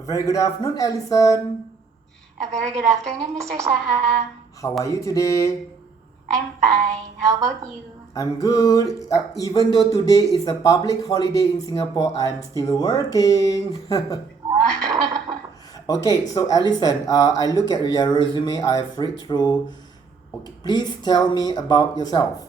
A very good afternoon, Alison. A very good afternoon, Mr. Saha. How are you today? I'm fine. How about you? I'm good. Even though today is a public holiday in Singapore, I'm still working. Okay, so Alison, I look at your resume, I've read through. Okay, please tell me about yourself.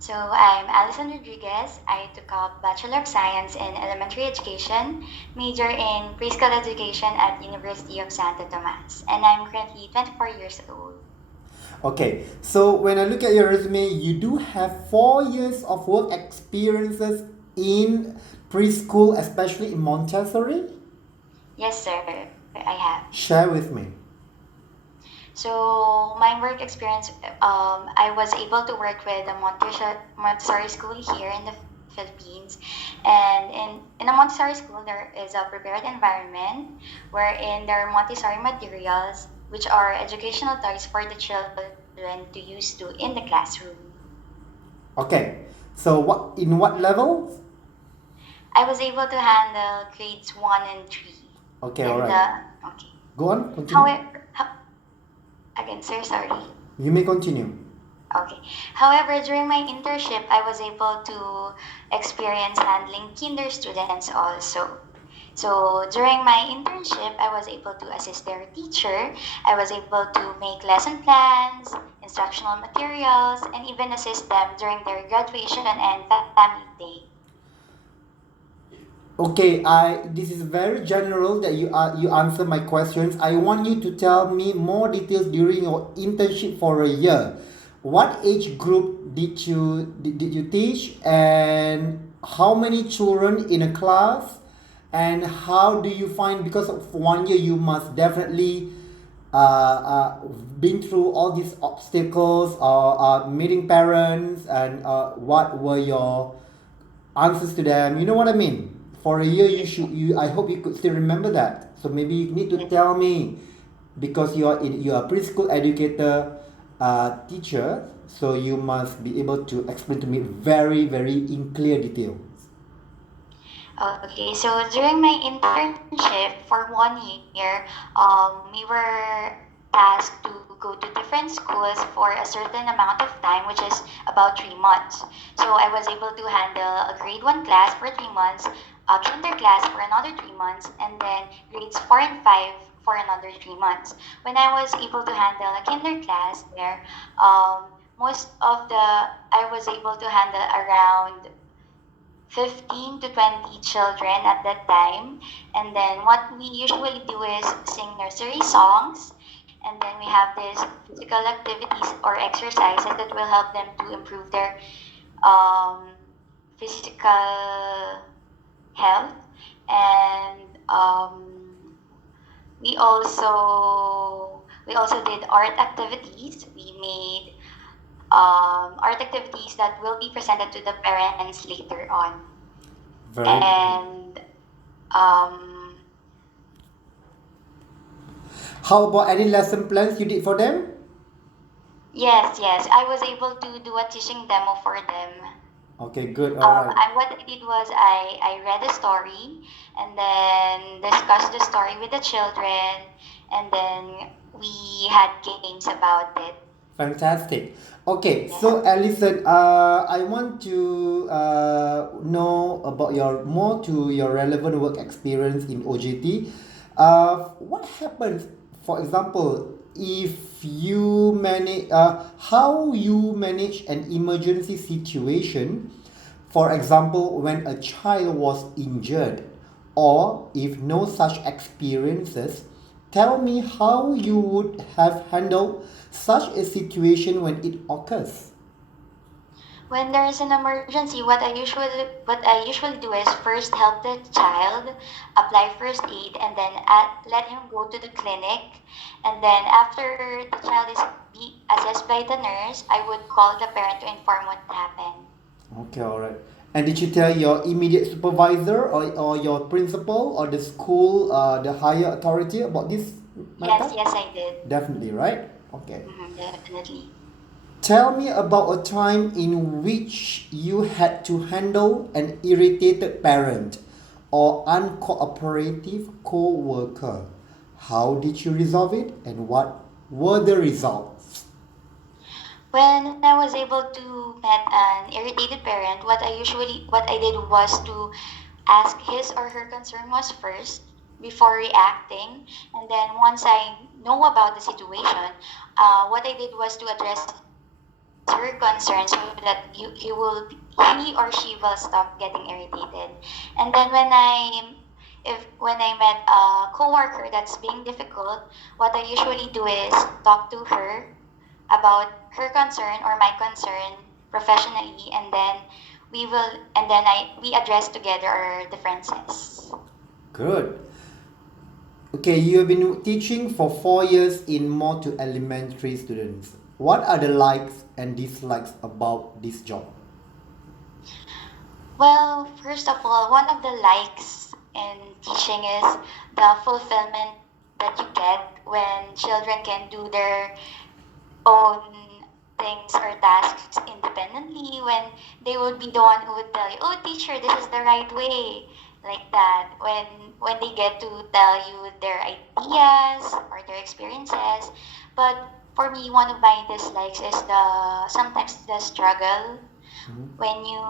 So, I'm Alison Rodriguez. I took up Bachelor of Science in Elementary Education, major in Preschool Education at University of Santo Tomas, and I'm currently 24 years old. Okay, so when I look at your resume, you do have 4 years of work experiences in preschool, especially in Montessori. Yes, sir, I have. Share with me. So, my work experience, I was able to work with a Montessori school here in the Philippines. And in a Montessori school, there is a prepared environment wherein there are Montessori materials, which are educational toys for the children to use to in the classroom. Okay, so what level? I was able to handle grades 1 and 3 Okay, all in right. the, okay. Go on, continue. However, again, sir, sorry. You may continue. Okay. However, during my internship, I was able to experience handling kinder students also. So during my internship, I was able to assist their teacher. I was able to make lesson plans, instructional materials, and even assist them during their graduation and family day. Okay, I this is very general that you answer my questions. I want you to tell me more details during your internship for a year. What age group did you teach, and how many children in a class, and how do you find, because of 1 year you must definitely been through all these obstacles or meeting parents, and what were your answers to them? You know what I mean? For a year, Yes, sir. I hope you could still remember that. So maybe you need to Yes. tell me, because you are a preschool educator, teacher. So you must be able to explain to me very in clear detail. Okay, so during my internship for 1 year, we were asked to go to different schools for a certain amount of time, which is about 3 months. So I was able to handle a grade 1 class for 3 months, a kinder class for another 3 months, and then grades 4 and 5 for another 3 months. When I was able to handle a kinder class there, most of the, I was able to handle around 15 to 20 children at that time. And then what we usually do is sing nursery songs. And then we have these physical activities or exercises that will help them to improve their um, physical health. And we also did art activities. We made art activities that will be presented to the parents later on. Very. And um, How about any lesson plans you did for them? yes, I was able to do a teaching demo for them. Okay, good. All right. What I did was I read a story and then discussed the story with the children, and then we had games about it. Fantastic. Okay, Yes. so Alison, I want to know about your relevant work experience in OJT. What happens, for example, if you manage, how you manage an emergency situation, for example, when a child was injured, or if no such experiences, tell me how you would have handled such a situation when it occurs. When there is an emergency, what I usually do is first help the child, apply first aid, and then let him go to the clinic. And then after the child is be assessed by the nurse, I would call the parent to inform what happened. Okay, all right. And did you tell your immediate supervisor, or your principal, or the school, the higher authority about this matter? Yes, I did. Definitely, right? Okay. Definitely. Tell me about a time in which you had to handle an irritated parent, or uncooperative co-worker. How did you resolve it and what were the results? When I was able to met an irritated parent, what I did was to ask his or her concern was first before reacting, and then once I know about the situation, what I did was to address her concern so that he or she will stop getting irritated. And then when I met a coworker that's being difficult, what I usually do is talk to her about her concern or my concern professionally, and then we address together our differences. Good. Okay, you have been teaching for 4 years in more to elementary students. What are the likes and dislikes about this job? Well, first of all, one of the likes in teaching is the fulfillment that you get when children can do their own things or tasks independently, when they would be the one who would tell you, oh teacher, this is the right way, like that, when they get to tell you their ideas or their experiences. But for me, one of my dislikes is the sometimes the struggle Mhm. when you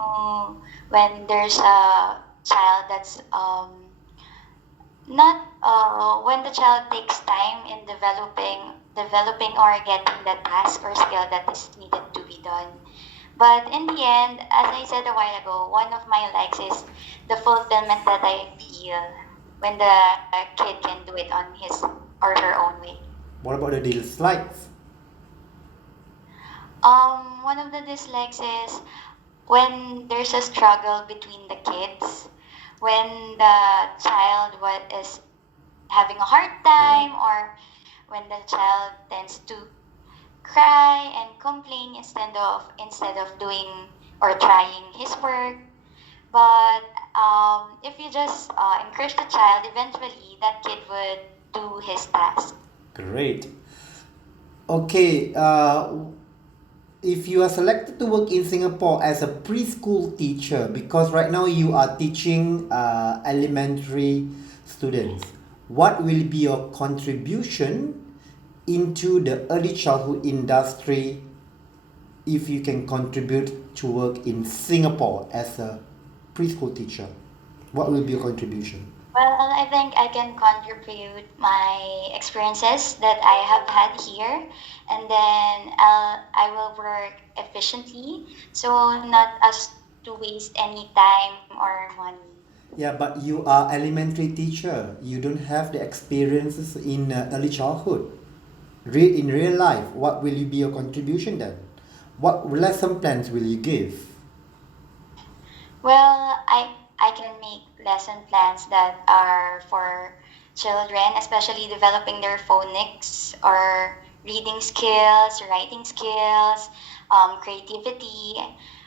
when there's a child that's not when the child takes time in developing or getting the task or skill that is needed to be done. But in the end, as I said a while ago, one of my likes is the fulfillment that I feel when the kid can do it on his or her own way. What about the dislikes? One of the dislikes is when there's a struggle between the kids, when the is having a hard Right. time, or when the child tends to cry and complain instead of doing or trying his work. But if you just encourage the child, eventually that kid would do his task. Great. Okay, if you are selected to work in Singapore as a preschool teacher, because right now you are teaching elementary students, what will be your contribution into the early childhood industry if you can contribute to work in Singapore as a preschool teacher? What will be your contribution? Well, I think I can contribute my experiences that I have had here, and then I will work efficiently, so not as to waste any time or money. Yeah, but you are elementary teacher. You don't have the experiences in early childhood. In real life, what will you be your contribution then? What lesson plans will you give? Well, I can make lesson plans that are for children, especially developing their phonics or reading skills, writing skills, creativity.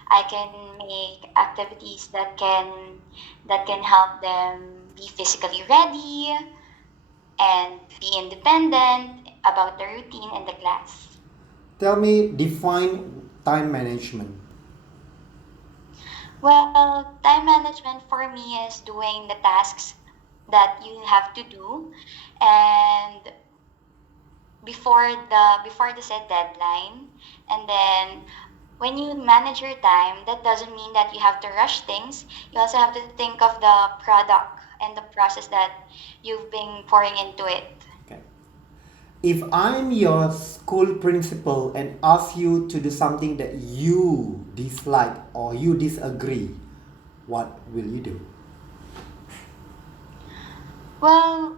I can make activities that can help them be physically ready and be independent about the routine in the class. Tell me, define time management. Well, time management for me is doing the tasks that you have to do, and before the set deadline. And then when you manage your time, that doesn't mean that you have to rush things. You also have to think of the product and the process that you've been pouring into it. Okay. If I'm your school principal and ask you to do something that you dislike or you disagree, what will you do? Well,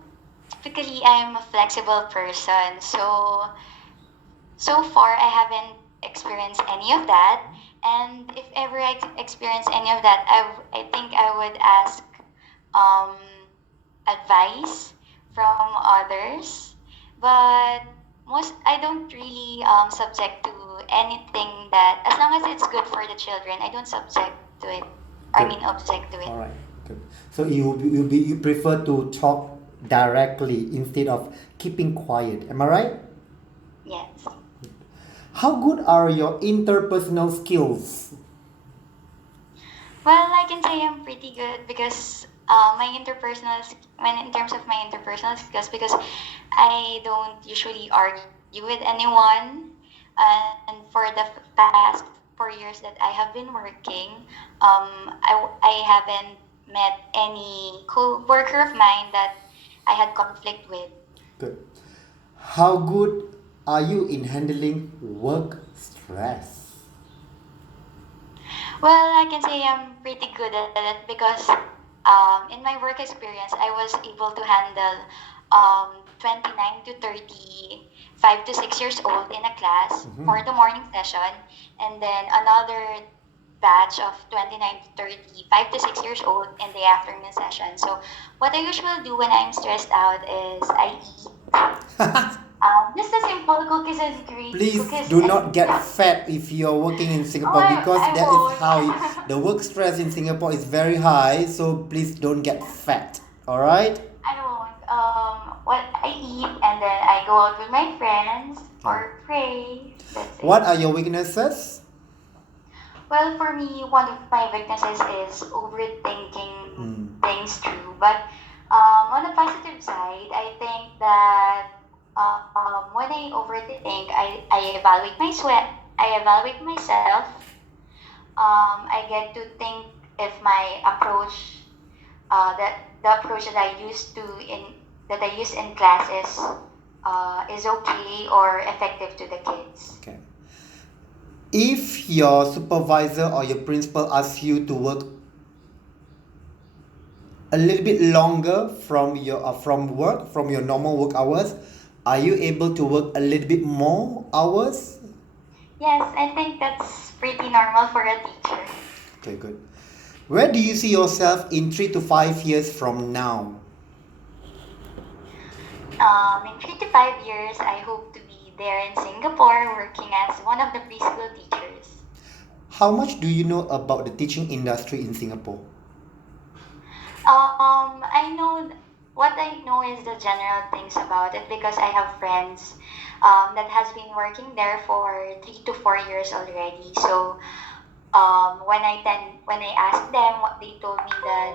typically I'm a flexible person, so far I haven't experienced any of that. And if ever I experience any of that, I think I would ask um, advice from others. But most I don't really subject to anything that, as long as it's good for the children, I don't subject to it. I Good. mean object to it. All right. Good. So you prefer to talk directly instead of keeping quiet. Am I right? Yes. How good are your interpersonal skills? Well, I can say I'm pretty good because when in terms of my interpersonal skills, because I don't usually argue with anyone, and for the past 4 years that I have been working, I haven't met any co-worker of mine that I had conflict with. Good. How good are you in handling work stress? Well, I can say I'm pretty good at it because in my work experience, I was able to handle 29 to 30, 5 to 6 years old in a class for the morning session, and then another batch of 29 to 30, 5 to 6 years old in the afternoon session. So, what I usually do when I'm stressed out is I eat just a simple cookies and cream, Please cookies do and not get fat if you're working in oh, Singapore, because I that is how won't. the work stress in Singapore is very high. So please don't get fat. All right? I don't. What I eat and then I go out with my friends Okay. or pray. That's it. What are your weaknesses? Well, for me, one of my weaknesses is overthinking Mm. things through. But on the positive side, I think that when I overthink, I evaluate my sweat. I evaluate myself. I get to think if my approach that the approach that I use in classes is okay or effective to the kids. Okay. If your supervisor or your principal asks you to work a little bit longer from your normal work hours, are you able to work a little bit more hours? Yes, I think that's pretty normal for a teacher. Okay, good. Where do you see yourself in 3 to 5 years from now? In 3 to 5 years, I hope to be there in Singapore working as one of the preschool teachers. How much do you know about the teaching industry in Singapore? I know what I know is the general things about it because I have friends that has been working there for 3 to 4 years already. So when I asked them, what they told me that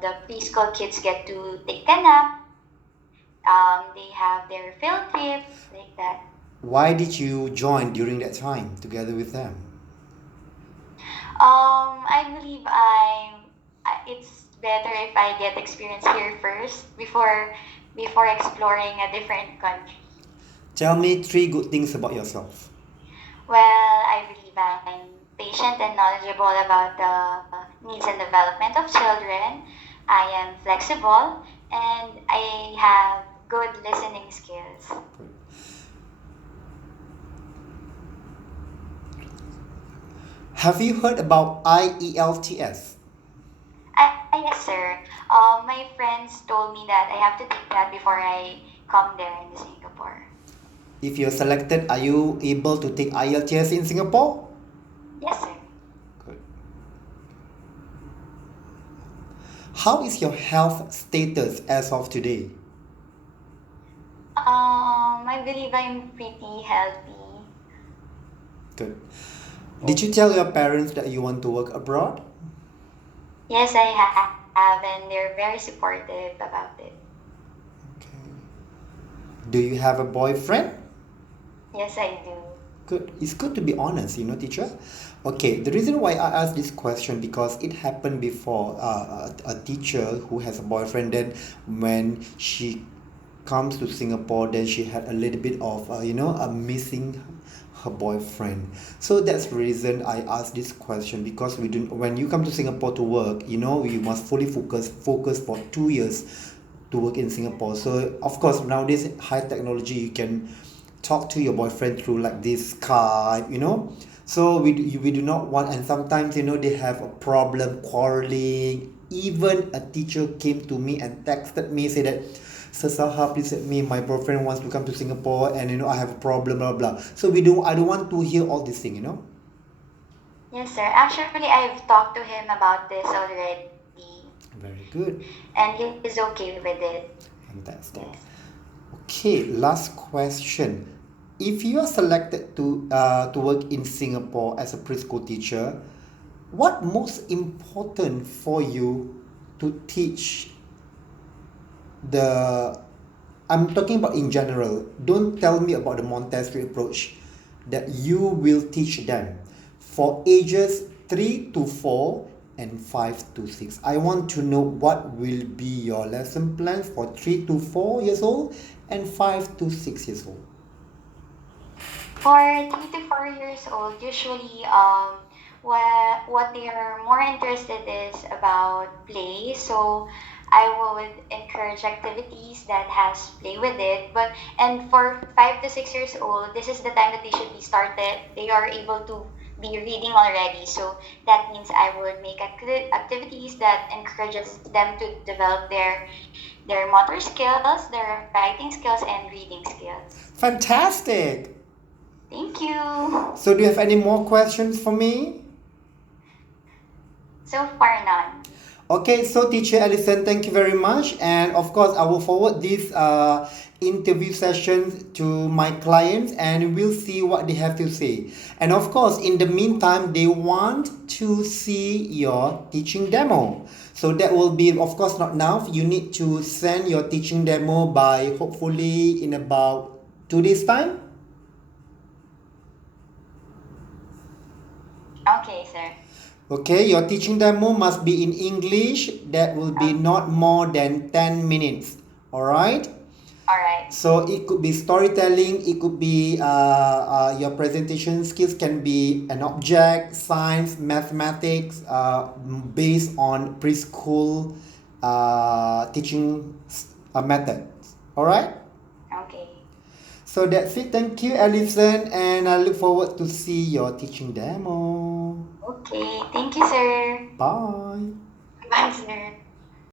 the preschool kids get to take a nap, they have their field trips like that. Why did you join during that time together with them? I believe it's better if I get experience here first before exploring a different country. Tell me three good things about yourself. Well, I believe I'm patient and knowledgeable about the needs and development of children. I am flexible and I have good listening skills. Have you heard about IELTS? Yes, sir. My friends told me that I have to take that before I come there in Singapore. If you're selected, are you able to take IELTS in Singapore? Yes, sir. Good. How is your health status as of today? I believe I'm pretty healthy. Good. Did you tell your parents that you want to work abroad? Yes, I have, and they're very supportive about it. Okay. Do you have a boyfriend? Yes, I do. Good. It's good to be honest, teacher. Okay, the reason why I asked this question because it happened before. A teacher who has a boyfriend, then when she comes to Singapore, then she had a little bit of missing her boyfriend. So that's the reason I asked this question, because we do when you come to Singapore to work, you must fully focus for 2 years to work in Singapore. So of course nowadays high technology, you can talk to your boyfriend through like this Skype. So we do not want, and sometimes they have a problem quarreling. Even a teacher came to me and texted me, say that, Sir Saha, please help me, my boyfriend wants to come to Singapore, and I have a problem, blah blah. So I don't want to hear all this thing. Yes, sir. Actually, I've talked to him about this already, Very good. and he's okay with it. Fantastic. Yes. Okay, last question. If you are selected to work in Singapore as a preschool teacher, what most important for you to teach the, I'm talking about in general, don't tell me about the Montessori approach, that you will teach them for ages 3 to 4 and 5 to 6. I want to know what will be your lesson plans for 3 to 4 years old and 5 to 6 years old. For 3 to 4 years old, usually what they are more interested is about play. So I would encourage activities that has play with it. But and for 5 to 6 years old, this is the time that they should be started. They are able to be reading already. So that means I would make activities that encourages them to develop their motor skills, their writing skills, and reading skills. Fantastic! Thank you. So do you have any more questions for me? So far, none. Okay, so Teacher Alison, thank you very much. And of course, I will forward this interview sessions to my clients and we'll see what they have to say. And of course, in the meantime, they want to see your teaching demo. So that will be, of course, not now. You need to send your teaching demo by hopefully in about 2 days' time. Okay, sir. Okay, your teaching demo must be in English. That will be not more than 10 minutes. Alright? Alright. So it could be storytelling, it could be your presentation skills can be an object, science, mathematics, based on preschool teaching methods. Alright? Okay. So that's it. Thank you, Alison, and I look forward to see your teaching demo. Okay. Thank you, sir. Bye. Bye, sir.